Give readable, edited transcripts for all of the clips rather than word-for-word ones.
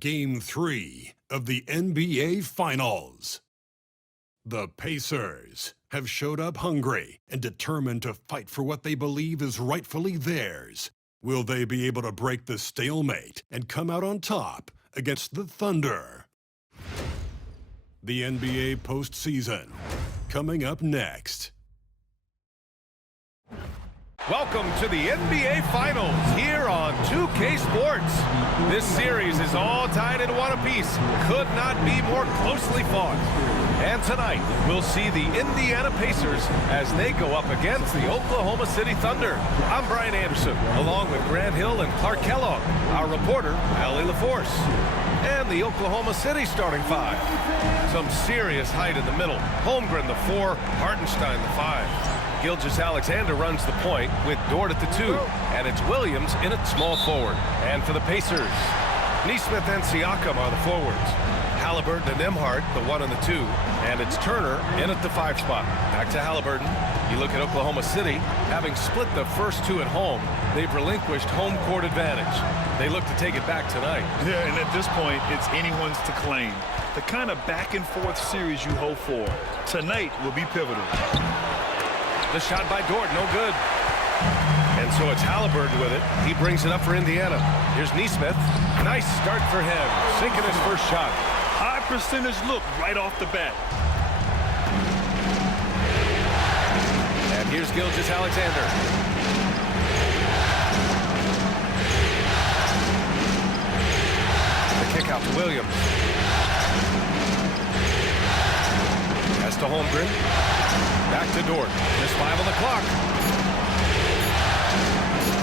Game 3 of the NBA Finals. The Pacers have showed up hungry and determined to fight for what they believe is rightfully theirs. Will they be able to break the stalemate and come out on top against the Thunder? The NBA postseason, coming up next. Welcome to the NBA Finals here on 2K Sports. This series is all tied in one apiece. Could not be more closely fought. And tonight, we'll see the Indiana Pacers as they go up against the Oklahoma City Thunder. I'm Brian Anderson, along with Grant Hill and Clark Kellogg, our reporter, Allie LaForce, and the Oklahoma City starting five. Some serious height in the middle. Holmgren, the 4, Hartenstein, the 5. Gilgeous-Alexander runs the point with Dort at the 2, and it's Williams in at small forward. And for the Pacers, Nesmith and Siakam are the forwards. Halliburton and Nembhard, the 1 and the 2, and it's Turner in at the 5 spot. Back to Halliburton. You look at Oklahoma City, having split the first 2 at home, they've relinquished home court advantage. They look to take it back tonight. Yeah, and at this point, it's anyone's to claim. The kind of back-and-forth series you hope for tonight will be pivotal. The shot by Dort, no good. And so it's Halliburton with it. He brings it up for Indiana. Here's Nesmith. Nice start for him. Sinking his first shot. High percentage look right off the bat. And here's Gilgeous-Alexander. The kick out to Williams. Pass to Holmgren. Back to Dort. There's 5 on the clock.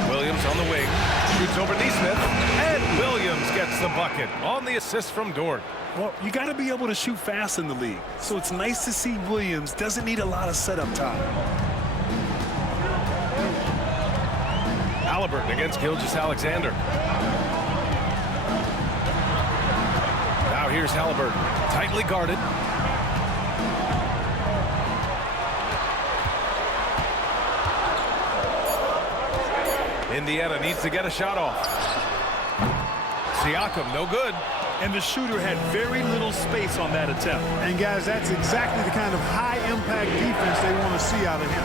Williams on the wing. Shoots over Nesmith. And Williams gets the bucket on the assist from Dort. Well, you got to be able to shoot fast in the league. So it's nice to see Williams doesn't need a lot of setup time. Halliburton against Gilgeous-Alexander. Now here's Halliburton. Tightly guarded. Indiana needs to get a shot off. Siakam, no good. And the shooter had very little space on that attempt. And guys, that's exactly the kind of high-impact defense they want to see out of him.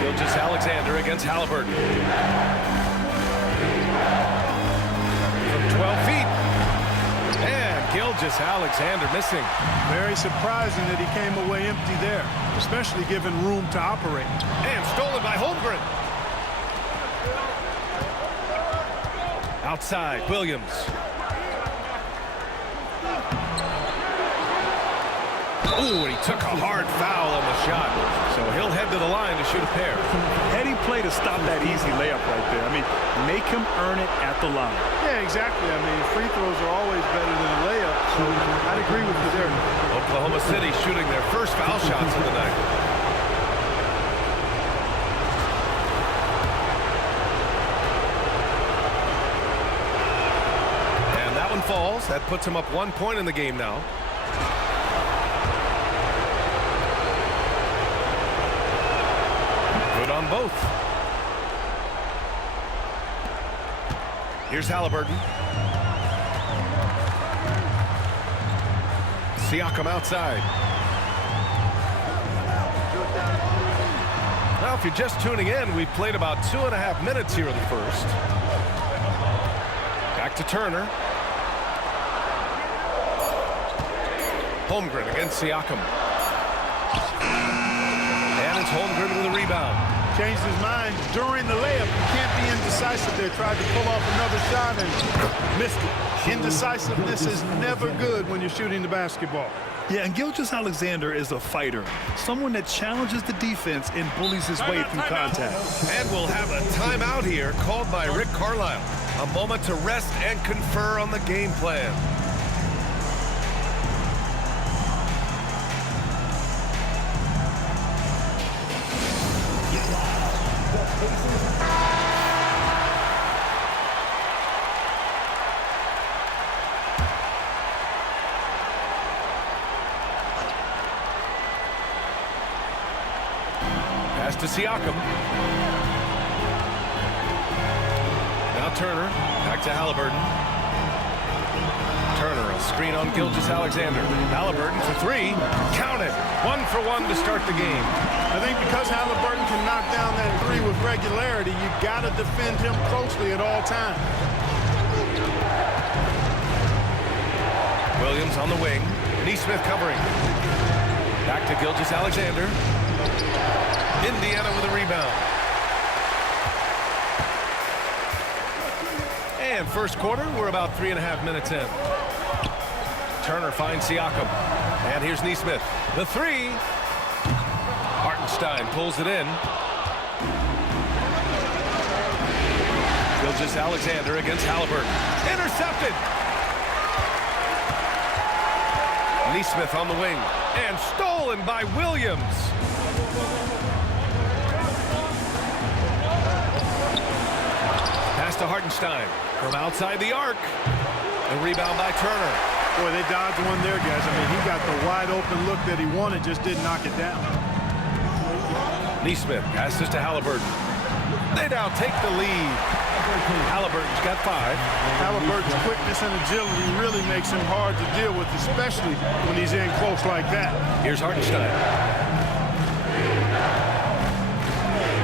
Gilgeous-Alexander against Halliburton. From 12 feet. And Gilgeous-Alexander missing. Very surprising that he came away empty there, especially given room to operate. And stolen by Holmgren. Outside, Williams. Ooh, and he took a hard foul on the shot. So he'll head to the line to shoot a pair. Heady play to stop that easy layup right there. I mean, make him earn it at the line. Yeah, exactly. I mean, free throws are always better than a layup, so I'd agree with you there. Oklahoma City shooting their first foul shots of the night. And that one falls. That puts him up 1 point in the game now. Good on both. Here's Halliburton. Siakam outside. Now, if you're just tuning in, we've played about 2.5 minutes here in the first. Back to Turner. Holmgren against Siakam. And it's Holmgren with a rebound. Changed his mind during the layup. You can't be indecisive there. Tried to pull off another shot and missed it. Indecisiveness is never good when you're shooting the basketball. Yeah, and Gilgeous-Alexander is a fighter. Someone that challenges the defense and bullies his way through contact. And we'll have a timeout here called by Rick Carlisle. A moment to rest and confer on the game plan. Pass to Siakam. Now Turner. Back to Halliburton. Turner, a screen on Gilgeous-Alexander. Halliburton for three. Count it. 1-for-1 to start the game. I think because Halliburton can knock down that three with regularity, you got to defend him closely at all times. Williams on the wing. Neesmith covering. Back to Gilgeous-Alexander. Indiana with a rebound. And first quarter, we're about 3.5 minutes in. Turner finds Siakam. And here's Neesmith. The three. Hartenstein pulls it in. Gilgeous-Alexander against Halliburton. Intercepted. Neesmith on the wing. And stolen by Williams. Pass to Hartenstein from outside the arc. The rebound by Turner. Boy, they dodged one there, guys. I mean, he got the wide open look that he wanted, just didn't knock it down. Neesmith passes to Halliburton. They now take the lead. Halliburton's got 5. Halliburton's quickness and agility really makes him hard to deal with, especially when he's in close like that. Here's Hartenstein.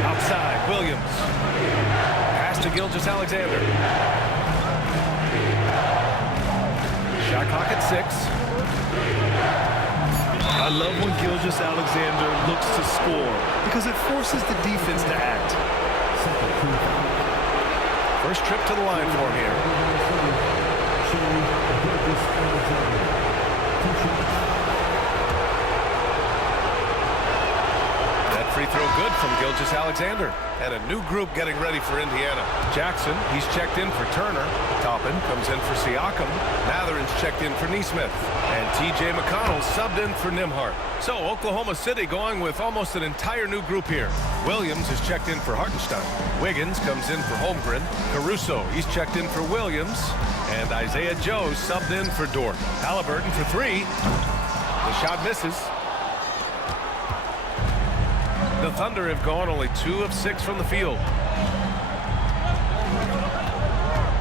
Outside, Williams. Pass to Gilgeous-Alexander. Shot clock at 6. I love when Gilgeous-Alexander looks to score because it forces the defense to act. First trip to the line for him here. That free throw good from Gilgeous-Alexander. And a new group getting ready for Indiana. Jackson, he's checked in for Turner. Toppin comes in for Siakam. Matherin's checked in for Neesmith. And T.J. McConnell subbed in for Nimhart. So Oklahoma City going with almost an entire new group here. Williams is checked in for Hartenstein. Wiggins comes in for Holmgren. Caruso, he's checked in for Williams. And Isaiah Joe subbed in for Dort. Halliburton for 3. The shot misses. The Thunder have gone only 2 of 6 from the field.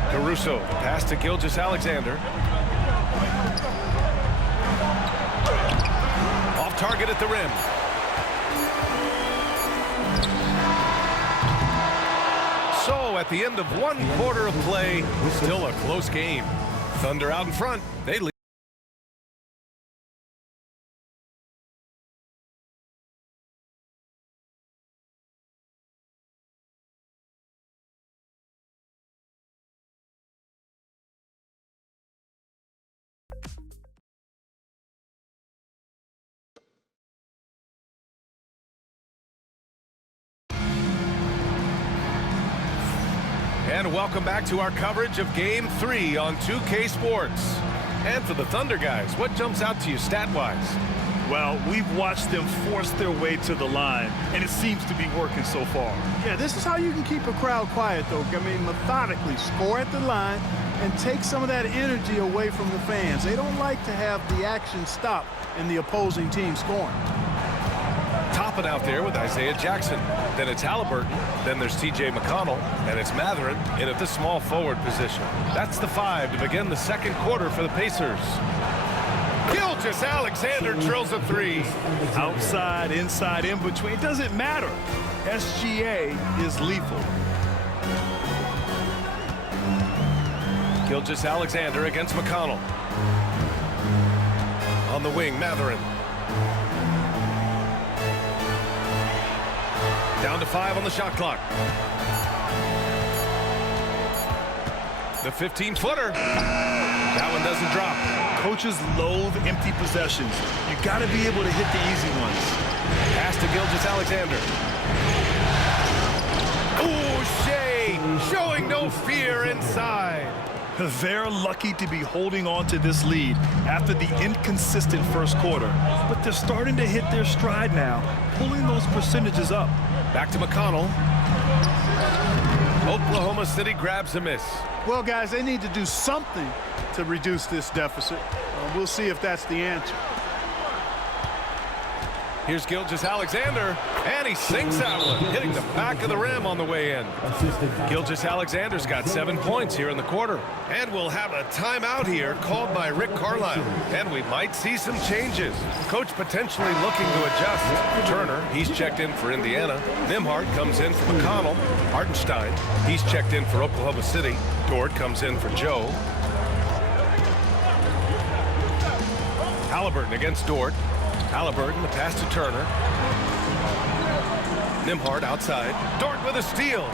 Caruso, pass to Gilgeous-Alexander. Off target at the rim. So at the end of 1 quarter of play, still a close game. Thunder out in front. They lead. And welcome back to our coverage of Game 3 on 2K Sports. And for the Thunder guys, what jumps out to you stat-wise? Well, we've watched them force their way to the line, and it seems to be working so far. Yeah, this is how you can keep a crowd quiet, though. I mean, methodically score at the line and take some of that energy away from the fans. They don't like to have the action stop in the opposing team scoring. Toppin out there with Isaiah Jackson. Then it's Halliburton. Then there's T.J. McConnell. And it's Matherin in at the small forward position. That's the 5 to begin the second quarter for the Pacers. Gilgeous-Alexander drills a 3. Outside, inside, in between, it doesn't matter. SGA is lethal. Gilgeous-Alexander against McConnell. On the wing, Matherin. Down to 5 on the shot clock. The 15-footer. That one doesn't drop. Coaches loathe empty possessions. You got to be able to hit the easy ones. Pass to Gilgeous-Alexander. Ooh, Shea showing no fear inside. They're lucky to be holding on to this lead after the inconsistent first quarter. But they're starting to hit their stride now, pulling those percentages up. Back to McConnell. Oklahoma City grabs a miss. Well, guys, they need to do something to reduce this deficit. We'll see if that's the answer. Here's Gilgeous-Alexander, and he sinks that one, hitting the back of the rim on the way in. Gilgeous-Alexander's got 7 points here in the quarter. And we'll have a timeout here called by Rick Carlisle. And we might see some changes. Coach potentially looking to adjust. Turner, he's checked in for Indiana. Nembhard comes in for McConnell. Hartenstein, he's checked in for Oklahoma City. Dort comes in for Joe. Halliburton against Dort. Halliburton, the pass to Turner. Nembhard outside. Dort with a steal.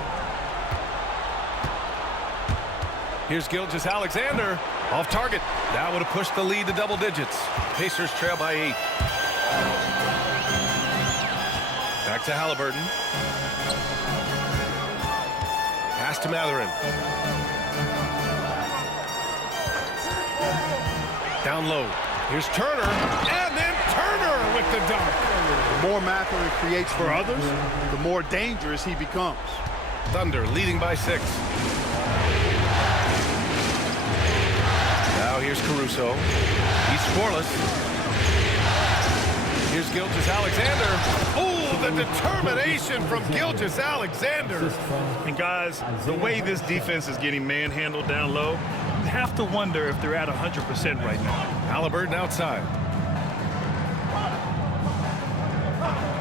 Here's Gilgeous-Alexander. Off target. That would have pushed the lead to double digits. Pacers trail by 8. Back to Halliburton. Pass to Mathurin. Down low. Here's Turner, and then Turner with the dunk. The more Mathurin creates for others, the more dangerous he becomes. Thunder leading by 6. Now here's Caruso. He's scoreless. Here's Gilgeous-Alexander. Oh, the determination from Gilgeous-Alexander. And guys, the way this defense is getting manhandled down low, you have to wonder if they're at 100% right now. Halliburton outside.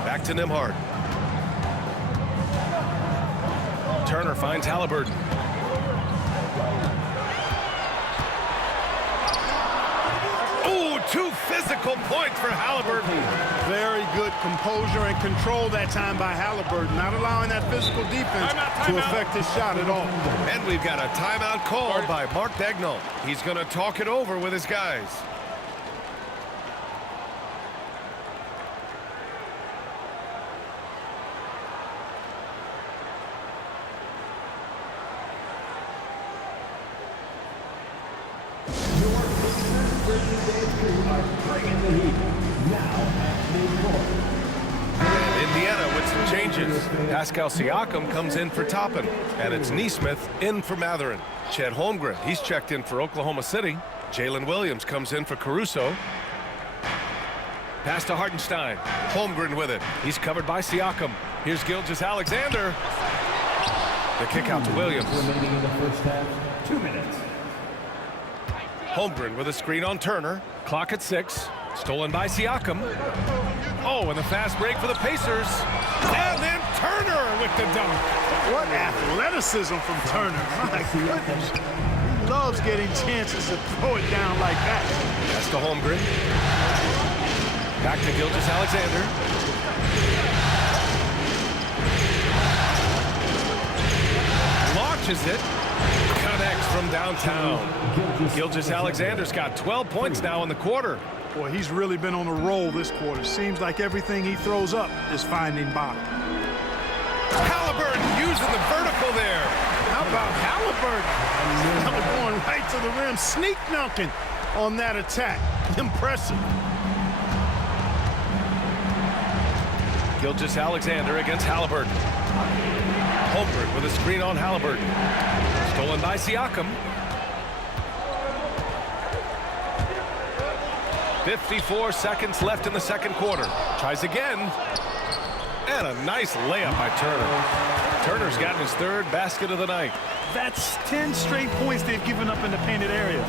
Back to Nembhard. Turner finds Halliburton. Oh, 2 physical points for Halliburton. Very good composure and control that time by Halliburton, not allowing that physical defense to affect his shot at all. And we've got a timeout called by Mark Daigneault. He's going to talk it over with his guys. And Indiana with some changes. Pascal Siakam comes in for Toppin, and it's Nesmith in for Mathurin. Chet Holmgren, he's checked in for Oklahoma City. Jalen Williams comes in for Caruso. Pass to Hartenstein. Holmgren with it. He's covered by Siakam. Here's Gilgeous-Alexander. The kick out to Williams. Remaining in the first half, 2 minutes. Holmgren with a screen on Turner. Clock at 6. Stolen by Siakam. Oh, and the fast break for the Pacers. And then Turner with the dunk. What athleticism from Turner. My goodness. He loves getting chances to throw it down like that. That's to Holmgren. Back to Gilgeous-Alexander. Launches it. Connects from downtown. Gilgeous-Alexander's got 12 points now in the quarter. Boy, he's really been on a roll this quarter. Seems like everything he throws up is finding bottom. Halliburton using the vertical there. How about Halliburton? Going right to the rim, sneak dunking on that attack. Impressive. Gilgeous-Alexander against Halliburton. Holmgren with a screen on Halliburton. Stolen by Siakam. 54 seconds left in the second quarter. Tries again. And a nice layup by Turner. Turner's gotten his 3rd basket of the night. That's 10 straight points they've given up in the painted area.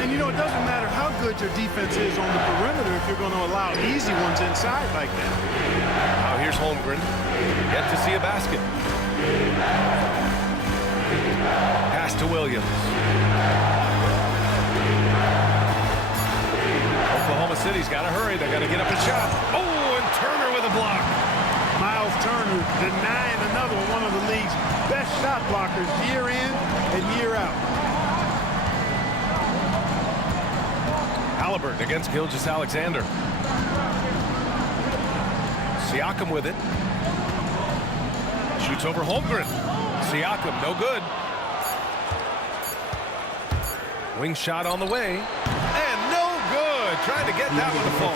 And you know, it doesn't matter how good your defense is on the perimeter if you're going to allow easy ones inside like that. Now here's Holmgren. Yet to see a basket. Pass to Williams. Oklahoma City's got to hurry. They got to get up a shot. Oh, and Turner with a block. Miles Turner denying another one of the league's best shot blockers year in and year out. Halliburton against Gilgeous-Alexander. Siakam with it. Shoots over Holmgren. Siakam, no good. Wing shot on the way. And no good. Trying to get that one to fall.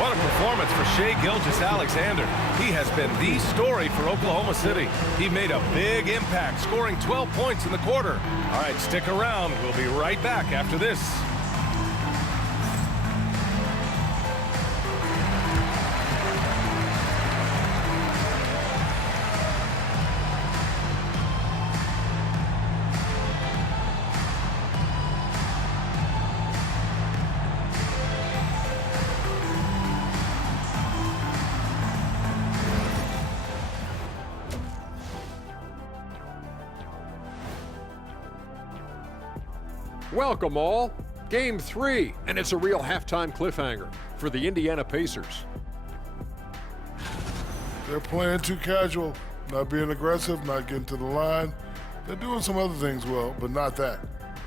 What a performance for Shai Gilgeous-Alexander. He has been the story for Oklahoma City. He made a big impact, scoring 12 points in the quarter. All right, stick around. We'll be right back after this. Welcome all. Game 3, and it's a real halftime cliffhanger for the Indiana Pacers. They're playing too casual, not being aggressive, not getting to the line. They're doing some other things well, but not that.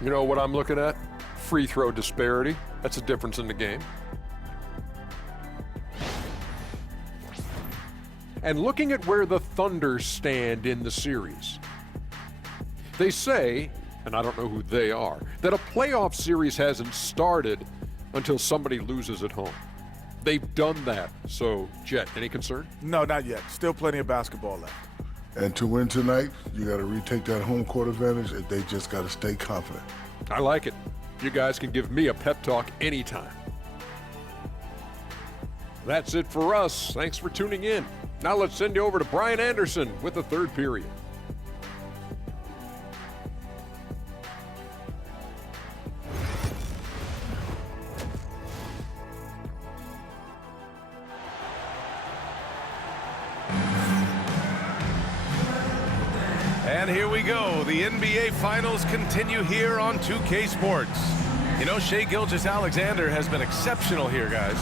You know what I'm looking at? Free throw disparity. That's a difference in the game. And looking at where the Thunder stand in the series. They say, and I don't know who they are, that a playoff series hasn't started until somebody loses at home. They've done that. So, Jet, any concern? No, not yet. Still plenty of basketball left. And to win tonight, you got to retake that home court advantage, and they just got to stay confident. I like it. You guys can give me a pep talk anytime. That's it for us. Thanks for tuning in. Now let's send you over to Brian Anderson with the third period. And here we go. The NBA Finals continue here on 2K Sports. You know, Shai Gilgeous-Alexander has been exceptional here, guys.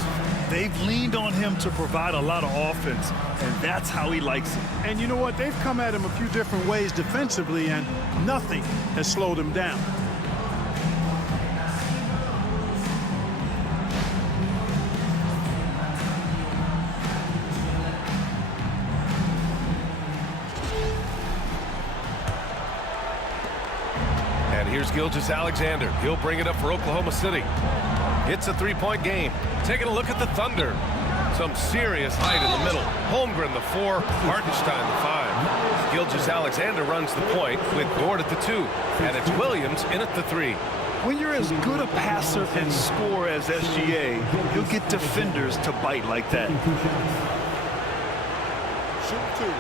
They've leaned on him to provide a lot of offense, and that's how he likes it. And you know what? They've come at him a few different ways defensively, and nothing has slowed him down. And here's Gilgeous-Alexander. He'll bring it up for Oklahoma City. It's a three-point game. Taking a look at the Thunder. Some serious height in the middle. Holmgren, the 4. Hartenstein, the 5. Gilgeous-Alexander runs the point with Dort at the 2. And it's Williams in at the 3. When you're as good a passer and scorer as SGA, you'll get defenders to bite like that. Shoot 2.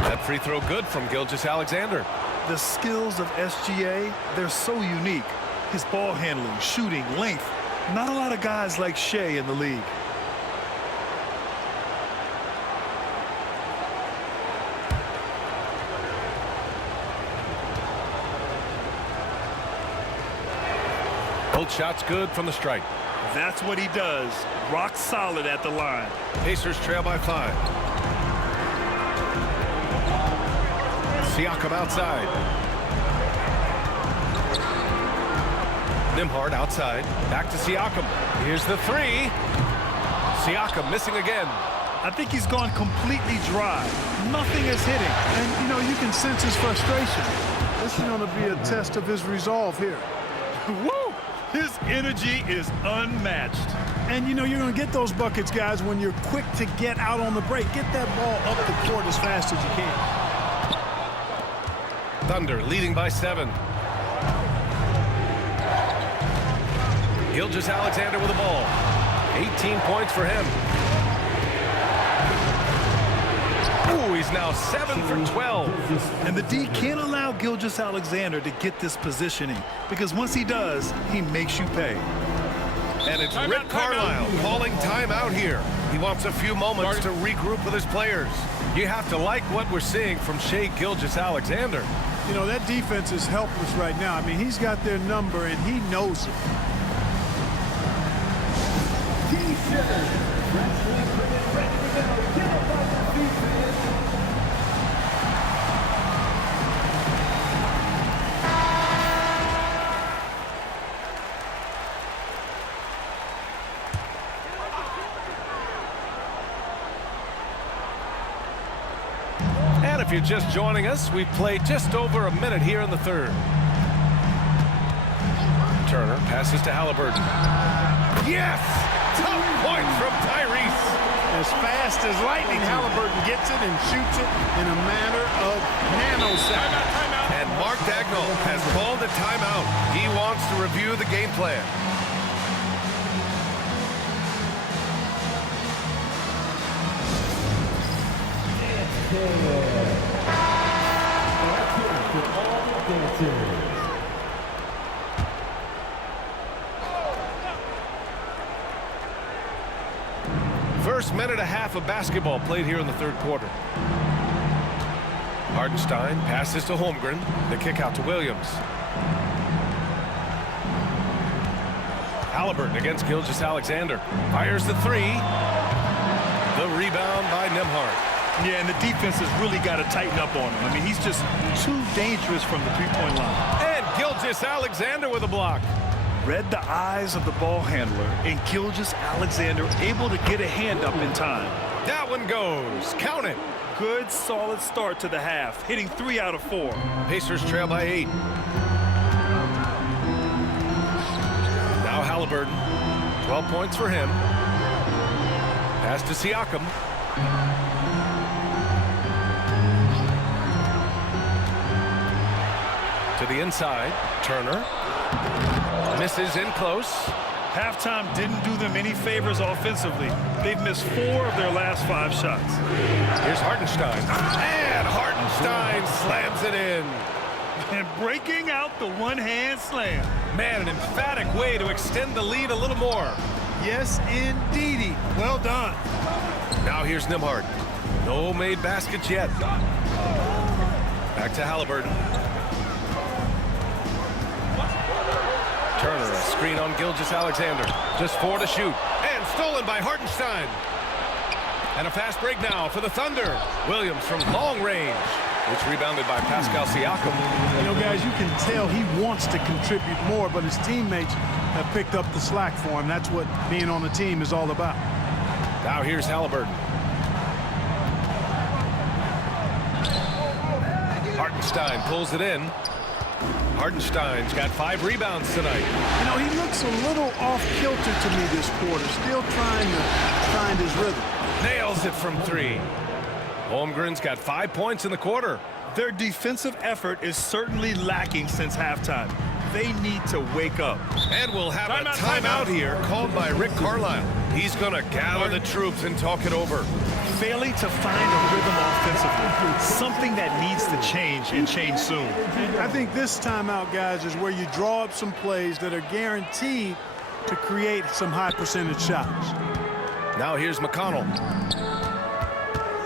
That free throw good from Gilgeous-Alexander. The skills of SGA, they're so unique. His ball handling, shooting, length. Not a lot of guys like Shai in the league. Both shots good from the strike. That's what he does. Rock solid at the line. Pacers trail by 5. Siakam outside. Nembhard outside. Back to Siakam. Here's the 3. Siakam missing again. I think he's gone completely dry. Nothing is hitting. And, you know, you can sense his frustration. This is going to be a test of his resolve here. Woo! His energy is unmatched. And, you know, you're going to get those buckets, guys, when you're quick to get out on the break. Get that ball up the court as fast as you can. Thunder leading by 7. Gilgeous-Alexander with the ball. 18 points for him. Ooh, he's now 7 for 12. And the D can't allow Gilgeous-Alexander to get this positioning, because once he does, he makes you pay. And it's Rick Carlisle calling timeout here. He wants a few moments to regroup with his players. You have to like what we're seeing from Shai Gilgeous-Alexander. You know, that defense is helpless right now. I mean, he's got their number, and he knows it. And if you're just joining us, we've played just over a minute here in the third. Turner passes to Halliburton. Yes! Tough point from Tyrese. As fast as lightning, Halliburton gets it and shoots it in a matter of nanoseconds. And Mark Dagnall has called a timeout. He wants to review the game plan. first minute and a half of basketball played here in the third quarter. Hartenstein passes to Holmgren. The kick out to Williams. Halliburton against Gilgeous-Alexander. Fires the three. The rebound by Nembhard. Yeah, and the defense has really got to tighten up on him. I mean, he's just too dangerous from the three-point line. And Gilgeous-Alexander with a block. Read the eyes of the ball handler, and Gilgeous-Alexander able to get a hand up in time. That one goes. Count it. Good, solid start to the half, hitting 3 out of 4. Pacers trail by 8. Now Halliburton. 12 points for him. Pass to Siakam. To the inside. Turner. Misses in close. Halftime didn't do them any favors offensively. They've missed 4 of their last 5 shots. Here's Hartenstein. And Hartenstein slams it in. And breaking out the one-hand slam. Man, an emphatic way to extend the lead a little more. Yes, indeedy. Well done. Now here's Nembhard. No made baskets yet. Back to Halliburton. Turner, a screen on Gilgeous-Alexander. Just 4 to shoot. And stolen by Hartenstein. And a fast break now for the Thunder. Williams from long range. It's rebounded by Pascal Siakam. You know, guys, you can tell he wants to contribute more, but his teammates have picked up the slack for him. That's what being on the team is all about. Now here's Halliburton. Hartenstein pulls it in. Hartenstein's got 5 rebounds tonight. You know, he looks a little off-kilter to me this quarter, still trying to find his rhythm. Nails it from 3. Holmgren's got 5 points in the quarter. Their defensive effort is certainly lacking since halftime. They need to wake up. And we'll have a timeout here called by Rick Carlisle. He's going to gather the troops and talk it over. Failing to find a rhythm offensively, something that needs to change and change soon. I think this timeout, guys, is where you draw up some plays that are guaranteed to create some high percentage shots. Now here's McConnell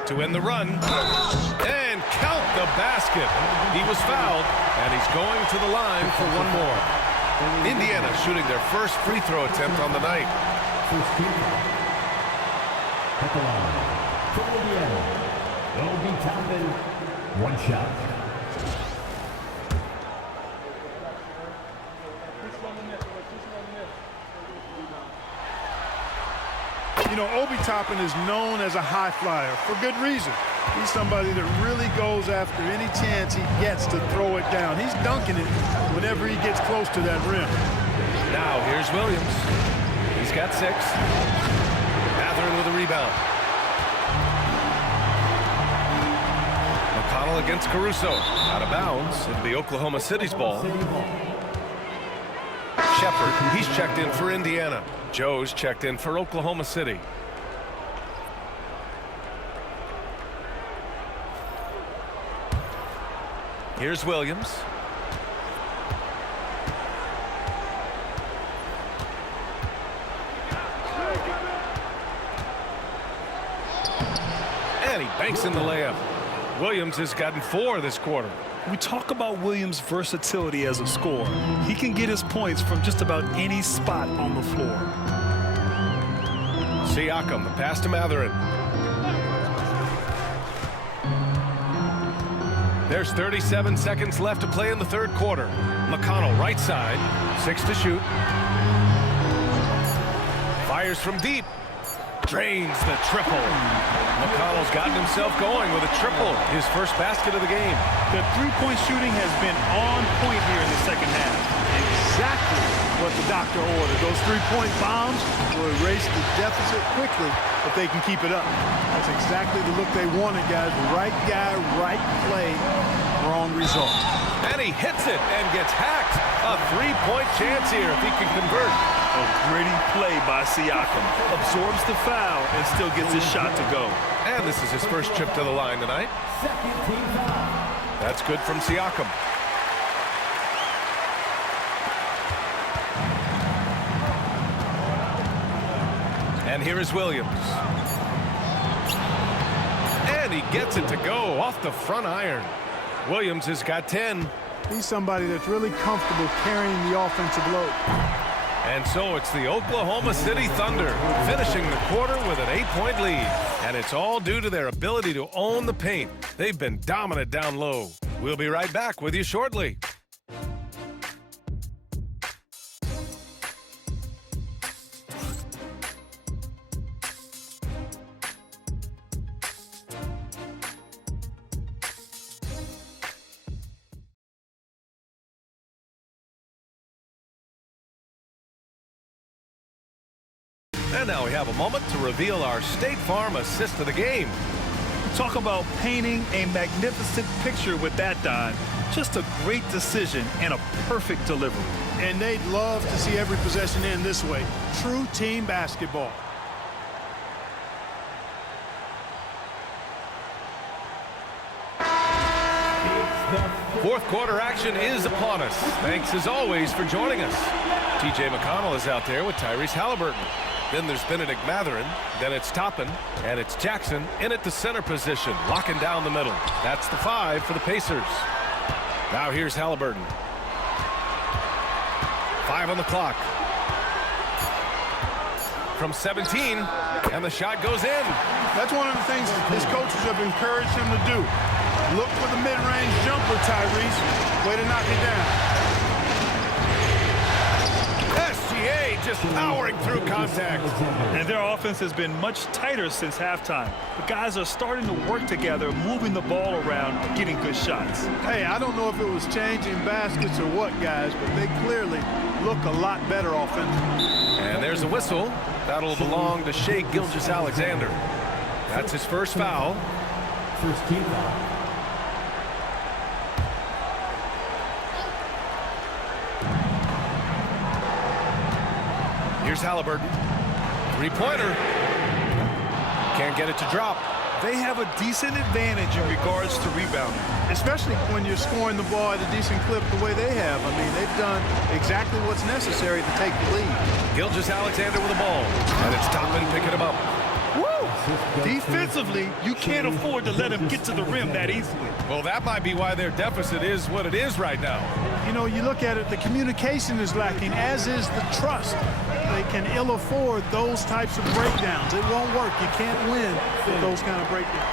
to end the run and count the basket. He was fouled, and he's going to the line for one more. Indiana shooting their first free throw attempt on the night. At the line, for Indiana, Obi Toppin, 1 shot. You know, Obi Toppin is known as a high flyer for good reason. He's somebody that really goes after any chance he gets to throw it down. He's dunking it whenever he gets close to that rim. Now here's Williams. He's got 6. Mathurin with a rebound. McConnell against Caruso. Out of bounds. It'll be Oklahoma City's ball. Shepard, he's checked in for Indiana. Joe's checked in for Oklahoma City. Here's Williams. And he banks in the layup. Williams has gotten 4 this quarter. We talk about Williams' versatility as a scorer. He can get his points from just about any spot on the floor. Siakam, the pass to Mathurin. There's 37 seconds left to play in the third quarter. McConnell, right side, 6 to shoot. Fires from deep. Drains the triple. McConnell's gotten himself going with a triple, his first basket of the game. The three-point shooting has been on point here in the second half. Exactly what the doctor ordered. Those three-point bombs will erase the deficit quickly if they can keep it up. That's exactly the look they wanted, guys. Right guy, right play, wrong result. And he hits it and gets hacked. A three-point chance here if he can convert. A gritty play by Siakam. Absorbs the foul and still gets his shot to go. And this is his first trip to the line tonight. That's good from Siakam. And here is Williams. And he gets it to go off the front iron. Williams has got 10. He's somebody that's really comfortable carrying the offensive load. And so it's the Oklahoma City Thunder finishing the quarter with an 8-point lead. And it's all due to their ability to own the paint. They've been dominant down low. We'll be right back with you shortly. And now we have a moment to reveal our State Farm assist of the game. Talk about painting a magnificent picture with that, Don. Just a great decision and a perfect delivery. And they'd love to see every possession end this way. True team basketball. Fourth quarter action is upon us. Thanks as always for joining us. TJ McConnell is out there with Tyrese Halliburton. Then there's Benedict Mathurin, then it's Toppin, and it's Jackson in at the center position, locking down the middle. That's the 5 for the Pacers. Now here's Halliburton. 5 on the clock. From 17, and the shot goes in. That's one of the things his coaches have encouraged him to do. Look for the mid-range jumper, Tyrese. Way to knock it down. SGA just powering through contact. And their offense has been much tighter since halftime. The guys are starting to work together, moving the ball around, getting good shots. Hey, I don't know if it was changing baskets or what, guys, but they clearly look a lot better offensively. And there's a whistle. That'll belong to Shai Gilgeous-Alexander. That's his first foul. First team foul. Here's Halliburton. Three-pointer. Can't get it to drop. They have a decent advantage in regards to rebounding. Especially when you're scoring the ball at a decent clip the way they have. I mean, they've done exactly what's necessary to take the lead. Gilgeous-Alexander with the ball. And it's Toppin picking him up. Woo! Defensively, you can't afford to let him get to the rim that easily. Well, that might be why their deficit is what it is right now. You know, you look at it, the communication is lacking, as is the trust. They can ill afford those types of breakdowns. It won't work. You can't win with those kind of breakdowns.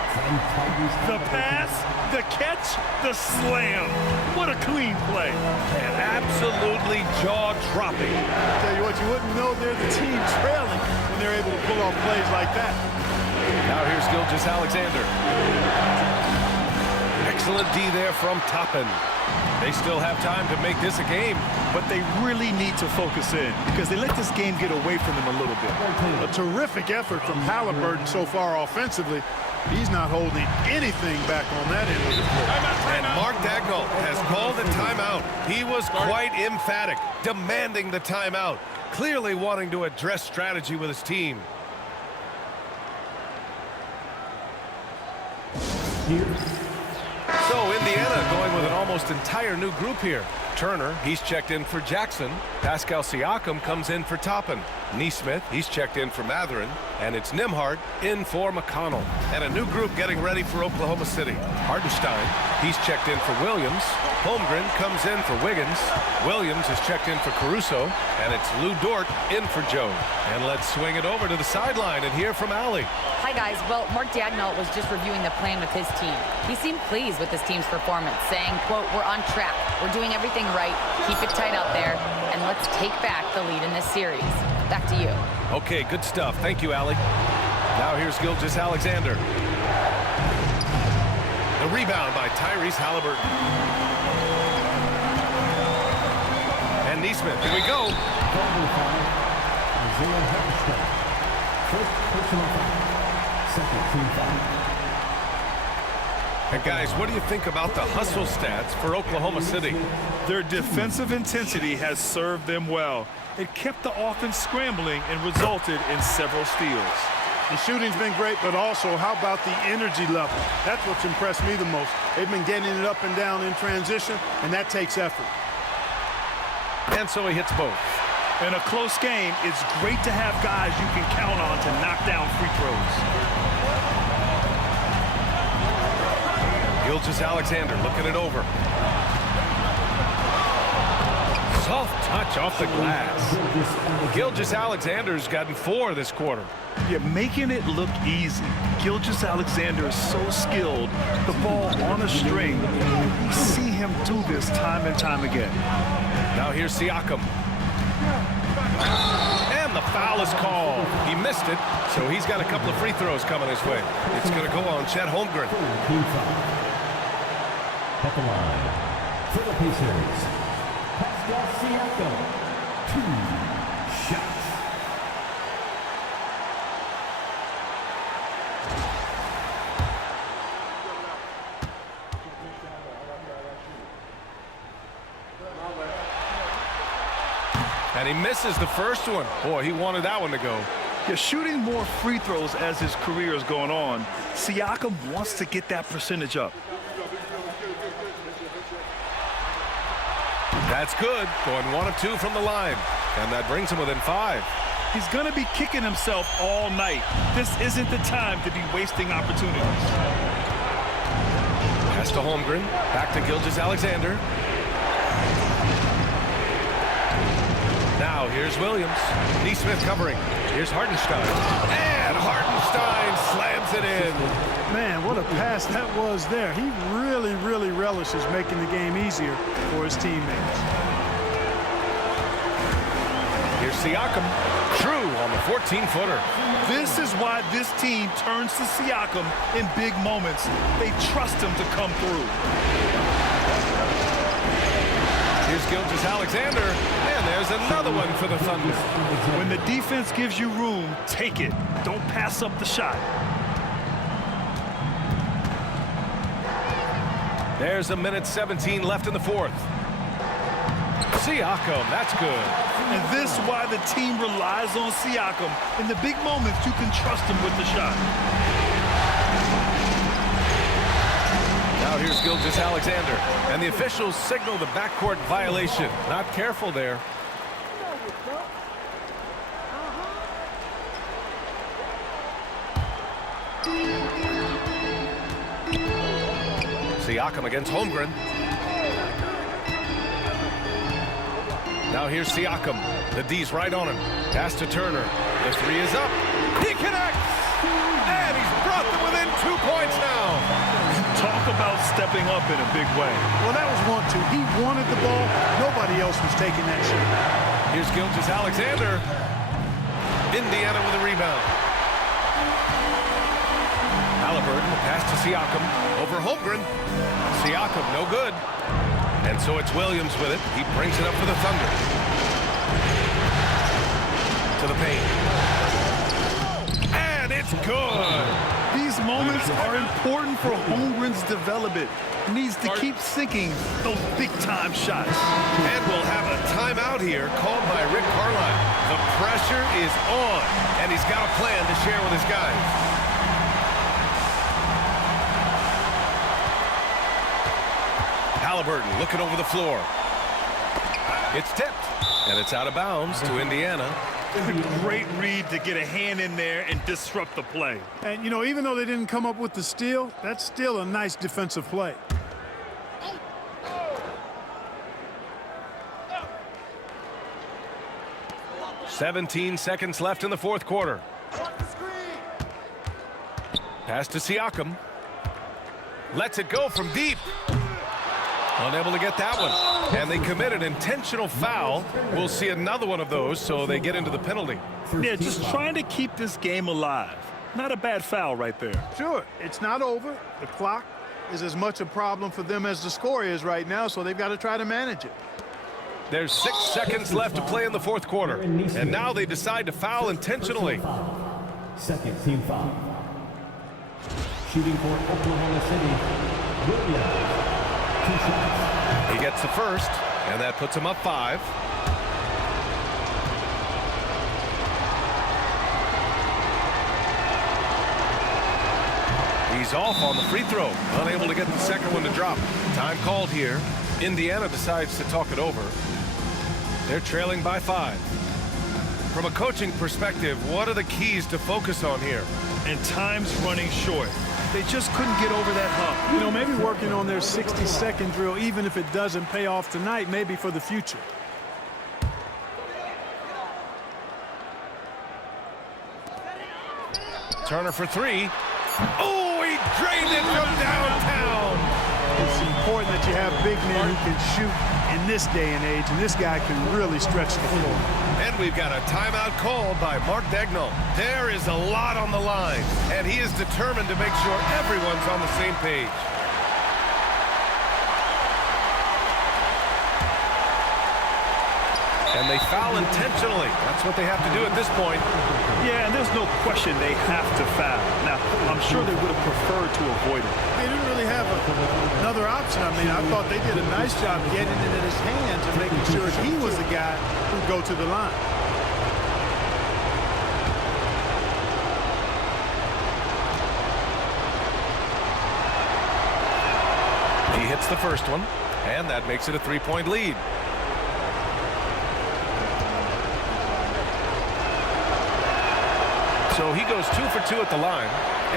The pass, the catch, the slam. What a clean play. And absolutely jaw-dropping. I tell you what, you wouldn't know they're the team trailing when they're able to pull off plays like that. Now here's Gilgeous-Alexander. Excellent D there from Toppin. They still have time to make this a game. But they really need to focus in because they let this game get away from them a little bit. A terrific effort from Halliburton so far offensively. He's not holding anything back on that end of the floor. And Mark Daigneault has called a timeout. He was quite emphatic, demanding the timeout, clearly wanting to address strategy with his team. So Indiana going with an almost entire new group here. Turner, he's checked in for Jackson. Pascal Siakam comes in for Toppin. Nesmith, he's checked in for Mathurin. And it's Nembhard in for McConnell. And a new group getting ready for Oklahoma City. Hartenstein, he's checked in for Williams. Holmgren comes in for Wiggins. Williams is checked in for Caruso. And it's Lou Dort in for Joe. And let's swing it over to the sideline and hear from Allie. Hi, guys. Well, Mark Daigneault was just reviewing the plan with his team. He seemed pleased with his team's performance, saying, quote, "We're on track. We're doing everything right. Keep it tight out there, and let's take back the lead in this series." Back to you. Okay, good stuff. Thank you, Allie. Now here's Gilgeous-Alexander. The rebound by Tyrese Halliburton. And Nesmith, here we go. First personal foul. Second team foul. And guys, what do you think about the hustle stats for Oklahoma City? Their defensive intensity has served them well. It kept the offense scrambling and resulted in several steals. The shooting's been great, but also how about the energy level? That's what's impressed me the most. They've been getting it up and down in transition, and that takes effort. And so he hits both. In a close game, it's great to have guys you can count on to knock down free throws. Gilgeous-Alexander looking it over. Soft touch off the glass. Gilgeous-Alexander's gotten 4 this quarter. You're making it look easy. Gilgeous-Alexander is so skilled. The ball on a string. You see him do this time and time again. Now here's Siakam. And the foul is called. He missed it, so he's got a couple of free throws coming his way. It's going to go on Chet Holmgren. At the line for the Pacers, Pascal Siakam, 2 shots. And he misses the first one. Boy, he wanted that one to go. You're shooting more free throws as his career is going on. Siakam wants to get that percentage up. That's good. Going 1 of 2 from the line. And that brings him within 5. He's going to be kicking himself all night. This isn't the time to be wasting opportunities. Pass to Holmgren. Back to Gilgeous-Alexander. Now here's Williams. Neesmith covering. Here's Hartenstein. And Hartenstein slams it in. Man, what a pass that was there. He really, really relishes making the game easier for his teammates. Here's Siakam. True on the 14-footer. This is why this team turns to Siakam in big moments. They trust him to come through. Here's Gilgeous-Alexander, and there's another one for the Thunder. When the defense gives you room, take it. Don't pass up the shot. There's 1:17 left in the 4th. Siakam, that's good. And this is why the team relies on Siakam. In the big moments, you can trust him with the shot. Now here's Gilgeous-Alexander, and the officials signal the backcourt violation. Not careful there. Siakam against Holmgren. Now here's Siakam. The D's right on him. Pass to Turner. The 3 is up. He connects! And he's brought them within 2 points now. Talk about stepping up in a big way. Well, that was 1-2. He wanted the ball. Nobody else was taking that shot. Here's Gilgeous-Alexander. Indiana with a rebound. Halliburton, pass to Siakam. Over Holmgren. Siakam, no good. And so it's Williams with it. He brings it up for the Thunder. To the paint. And it's good. These moments are important for Holmgren's development. He needs to keep sinking those big-time shots. And we'll have a timeout here called by Rick Carlisle. The pressure is on, and he's got a plan to share with his guys. Halliburton looking over the floor. It's tipped, and it's out of bounds to Indiana. A great read to get a hand in there and disrupt the play. And, you know, even though they didn't come up with the steal, that's still a nice defensive play. "17 seconds left in the 4th quarter. Pass to Siakam. Lets it go from deep. Unable to get that one. And they commit an intentional foul. We'll see another one of those, so they get into the penalty. Yeah, just trying to keep this game alive. Not a bad foul right there. Sure, it's not over. The clock is as much a problem for them as the score is right now, so they've got to try to manage it. There's 6 seconds left to play in the 4th quarter. And now they decide to foul intentionally. Second team foul. Shooting for Oklahoma City, Williams. 2 shots. He gets the first, and that puts him up 5. He's off on the free throw, unable to get the second one to drop. Time called here. Indiana decides to talk it over. They're trailing by 5. From a coaching perspective, what are the keys to focus on here? And time's running short. They just couldn't get over that hump. You know, maybe working on their 60-second drill, even if it doesn't pay off tonight, maybe for the future. Turner for three. Oh, he drained it from downtown. It's important that you have big men who can shoot in this day and age, and this guy can really stretch the floor. And we've got a timeout called by Mark Daigneault. There is a lot on the line, and he is determined to make sure everyone's on the same page. And they foul intentionally. That's what they have to do at this point. Yeah, and there's no question they have to foul. Now, I'm sure they would have preferred to avoid it. They didn't really have another option. I mean, I thought they did a nice job getting it in his hands and making sure he was the guy who'd go to the line. He hits the first one, and that makes it a three-point lead. So he goes 2 for 2 at the line,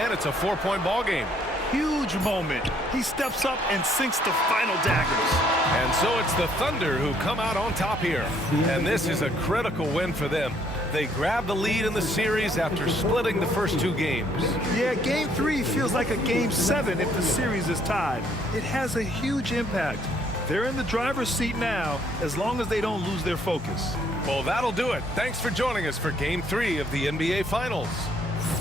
and it's a 4-point ball game. Huge moment. He steps up and sinks the final daggers. And so it's the Thunder who come out on top here. And this is a critical win for them. They grab the lead in the series after splitting the first 2 games. Yeah, Game 3 feels like a Game 7 if the series is tied. It has a huge impact. They're in the driver's seat now, as long as they don't lose their focus. Well, that'll do it. Thanks for joining us for Game 3 of the NBA Finals.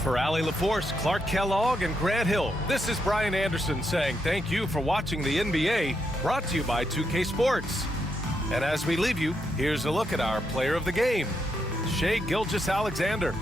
For Allie LaForce, Clark Kellogg, and Grant Hill, this is Brian Anderson saying thank you for watching the NBA, brought to you by 2K Sports. And as we leave you, here's a look at our player of the game, Shai Gilgeous-Alexander.